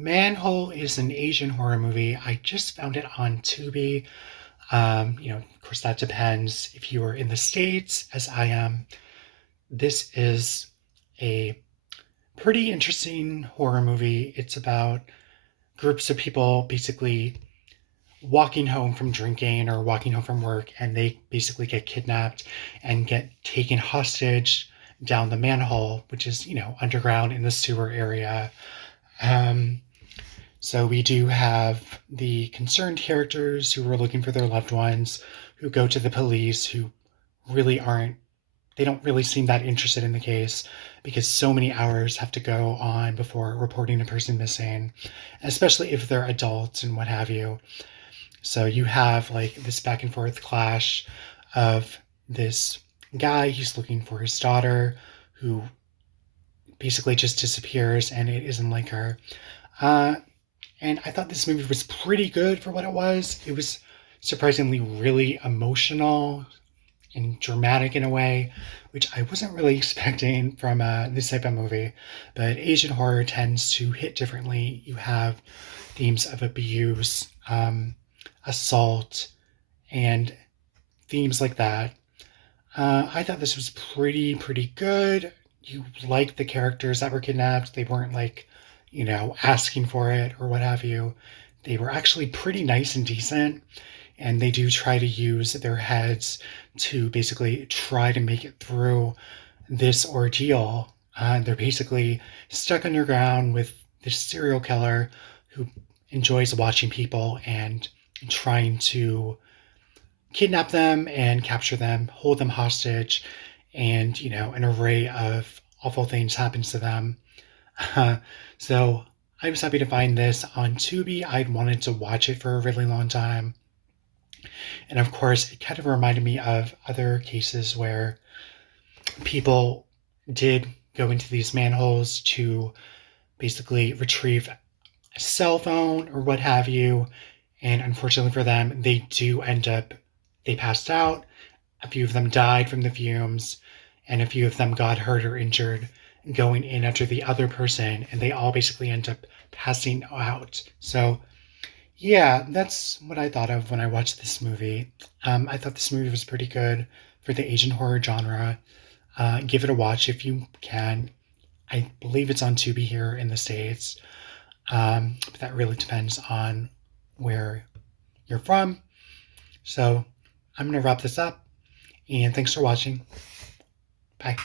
Manhole is an Asian horror movie. I just found it on Tubi. Of course, that depends if you are in the States, as I am. This is a pretty interesting horror movie. It's about groups of people basically walking home from drinking or walking home from work, and they basically get kidnapped and get taken hostage down the manhole, which is, underground in the sewer area. Um, So we do have the concerned characters who are looking for their loved ones, who go to the police, who really aren't, they don't really seem that interested in the case because so many hours have to go on before reporting a person missing, especially if they're adults and what have you. So you have like this back and forth clash of this guy, he's looking for his daughter who basically just disappears and it isn't like her. Uh, And I thought this movie was pretty good for what it was. It was surprisingly really emotional and dramatic in a way, which I wasn't really expecting from this type of movie. But Asian horror tends to hit differently. You have themes of abuse, assault, and themes like that. I thought this was pretty good. You liked the characters that were kidnapped. They weren't like, asking for it or what have you. They were actually pretty nice and decent, and they do try to use their heads to basically try to make it through this ordeal. They're basically stuck underground with this serial killer who enjoys watching people and trying to kidnap them and capture them, hold them hostage, and an array of awful things happens to them. Uh, so I was happy to find this on Tubi. I'd wanted to watch it for a really long time. And of course, it kind of reminded me of other cases where people did go into these manholes to basically retrieve a cell phone or what have you. And unfortunately for them, they passed out. A few of them died from the fumes, and a few of them got hurt or injured going in after the other person, and they all basically end up passing out. So, yeah, that's what I thought of when I watched this movie. I thought this movie was pretty good for the Asian horror genre. Give it a watch if you can. I believe it's on Tubi here in the States, but that really depends on where you're from. So, I'm going to wrap this up, and thanks for watching. Bye.